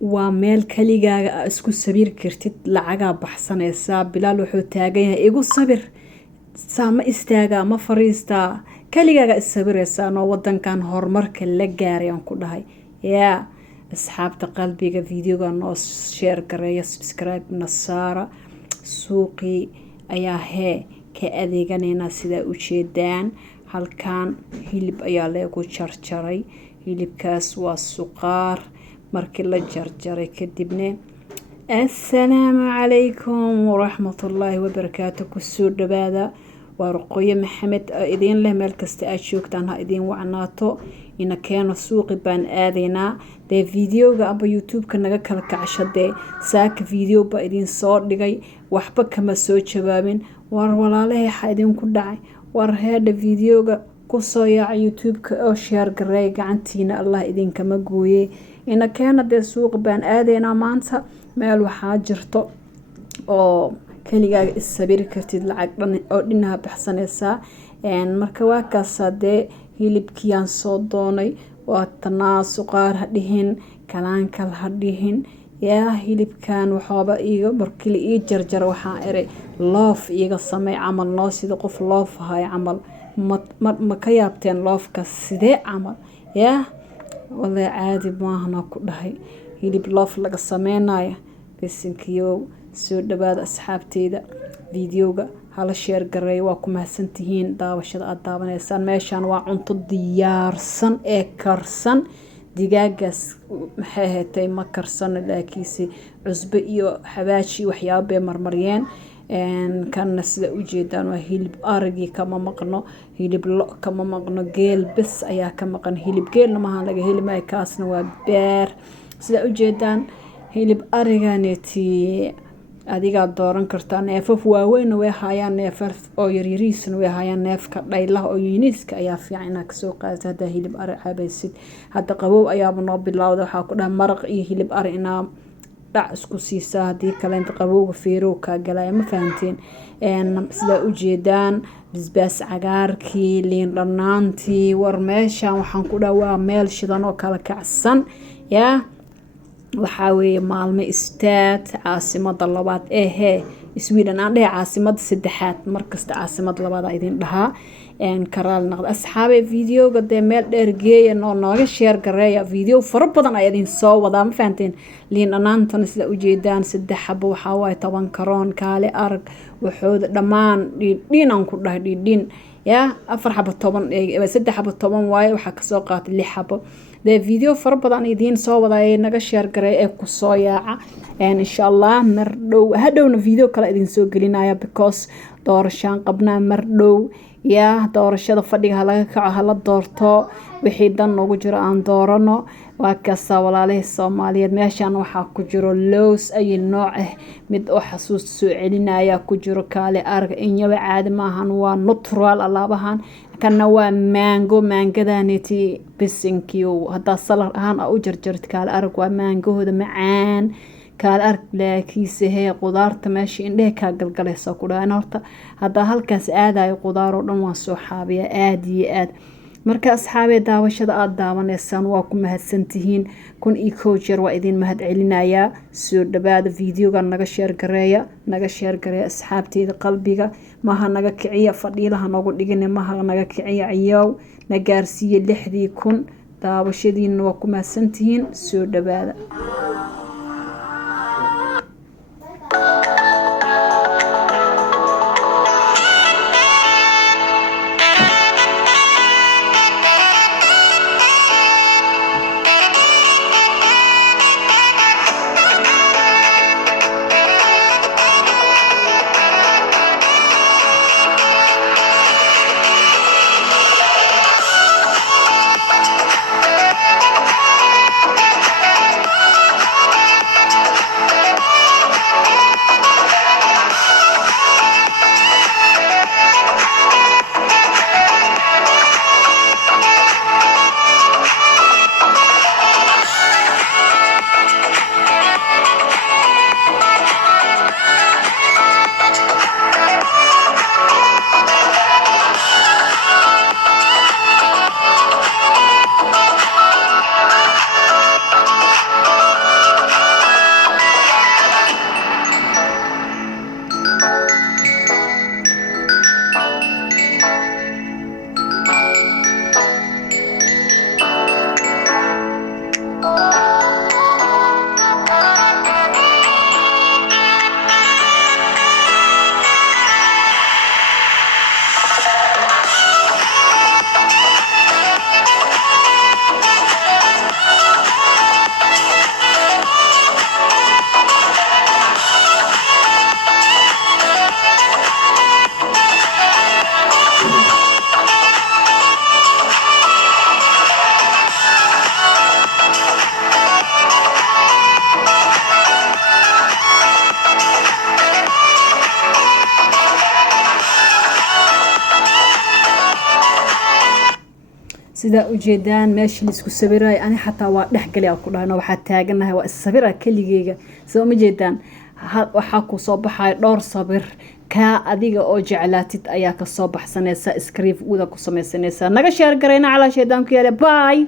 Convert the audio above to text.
waa meel kaligaaga aa isku sabir kartid lacagaa baxsanaysaa. Bilaal wuxuu taagan yahay igu sabir saa ma istaagaa ma fariistaa kaligaaga is sabiraysaa noo wadankan horumarka la gaaray aan ku dhahay. yaa asxaabta qalbiga videoga noo share gareeya, subscribe na saara. suuqii ayaa hee ka adeeganayna sida u jeedaan. halkaan hilib ayaa leegu jarjaray. hilibkaas waa suqaar markii la jarjaray kadibna assalaamu calaykum waraxmatullaahi wabarakaatu. kusoo dhawaada waa Ruqayya Maxamed idin leh meel kasta aad joogtaan ha idin wacnaato. ina keeno suuqi baan aadaynaa. dee videoga aba youtube-ka naga kala kacshadee saaka video ba idin soo dhigay waxba kama soo jawaabin. war walaalahay ha idinku dhacay war heedha videoga kusoo yaaca youtube-ka oo share gareey gacantiina allah idinkama gooye. ina keena dee suuq baan aadaynaa maanta. meel waxaa jirto oo kaligaaga is sabiri kartid lacag dhan oo dhinaha baxsanaysaa. marka waa kaasa dee hilibkiyaan soo doonay. waa tanaa suqaar ha dhihin kalaankal ha dhihin. yaa hilibkan waxaaba iiga markili ii jarjara waxaa eray loof iiga samey camal noo sida qof loof ahay camal. ma ka yaabteen loofka sidee camal. yaa walaa caadi maahna ku dhahay hilib loof laga sameynaya. bisinkiyow soo dhawaada asxaabteyda. videoga hala share gareey. waa ku mahadsantihiin daawashada aad daawanaysaan. meeshaan waa cunto diyaarsan ee karsan. digaagaas maxay ahaatay ma karsan laakiinse cusbo iyo xawaaji waxyaabo bay marmariyeen. kanna sida u jeedaan waa hilib arigi kama maqno, hilib lo kama maqno, geel bes ayaa ka maqan. hilib geelna maaha laga heli maayo kaasna waa beer. sida u jeedaan hilib ariganeeti adigaa dooran kartaa. neefaf waaweyna way hayaan neefaf oo yaryariisna way hayaan. neefka dhaylaha oo yiniiska ayaa fiican inaad kasoo qaadato haddaa hilib ari cabaysid. hadda qabow ayaaba noo bilowda. waxaa ku dhaha maraq iyo hilib ari inaa dhac isku siisaa haddii kaleenta qabowga feerow kaa galaya ma fahanteen. sidaa u jeedaan bisbaas cagaarkii liin dhanaantii. war meeshaan waxaan ku dhaha waa meel shidan oo kala kacsan. yaa waxaa weeye maalmo istaad caasimada labaad hee Sweden aan dhahay caasimada saddexaad. markasta caasimada labaad idin dhahaa. karaal naqd asxaabe videoga dee meel dheer geeya nooga share gareeya. video fara badan ayaa idin soo wadaa ma fahanteen. liin dhanaantana sida u jeedaan 3 xabo waxaa waaye 10 karoon kaale arag waxooda dhammaan dhiidhiinaan ku dhahay dhiidhiin. yaa 4 xabo 10 3 xabo 10 waaye waxaa kasoo qaatay 6 xabo. dee video fara badan idiin soo wadaa naga share gareey ee ku soo yaaca. insha allah mar dhow hadhowna video kale idin soo gelinaya because doorashaan qabnaa mar dhow. yaa doorashada fadhiga laga kaco hala doorto wixii dan noogu jiro aan doorano. waa kaasa walaalihii Soomaaliyeed. meeshaan waxaa ku jiro loos ay nooc ah mid oo xasuus soo celinaya ku jiro kaale arag inyaba caadi maahan waa natural alaabahan. kana waa mango maangadaaniti bisinkiyo hadda salar ahaan u jarjartid kaale arag waa maangahooda macaan. kaale arag laakiinse hee qudaarta meesha indhehe kaa galgalaysa ku dhahan. horta haddaa halkaas aadayo qudaar oo dhan waan soo xaabiya aad iyo aad. marka asxaabee daawashada aad daawanaysaan waa ku mahadsantihiin. 1 jeer waa idin mahad celinayaa. soo dhawaada videoga naga share gareeya asxaabteeda qalbiga. maha naga kiciya fadhiilaha noogu dhigin maha naga kiciya ciyaw na gaarsiiya 6000 daawashadiina waa ku mahadsantihiin. soo dhawaada. sida ujeedaan meeshii isku sawiray ani xataa waa dhaxgali ku dhahno waxa taaganahay waa sawir kaligeyga soo ma jeedaan waxa ku soo baxay dhowr sawir ka adiga oo jeclaatid ayaa ka soo baxsanaysa script wada ku samaysanaysa naga share gareyna cala sheedanku yaale bye